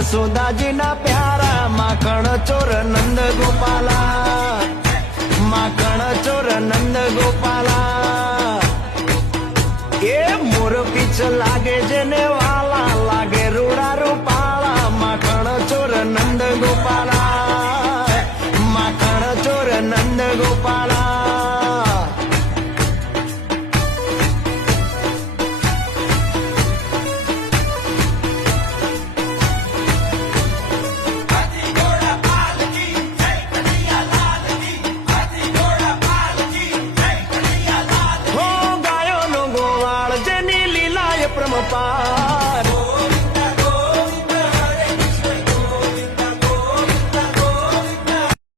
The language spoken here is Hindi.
यशोदाजी ना प्यारा माखण चोर नंद गोपाला, माखण चोर नंद गोपाला। ए मोर पीछ लागे जेने वाला लागे रूड़ा रूपाला, माखण चोर नंद गोपाला, माखण चोर नंद गोपाला।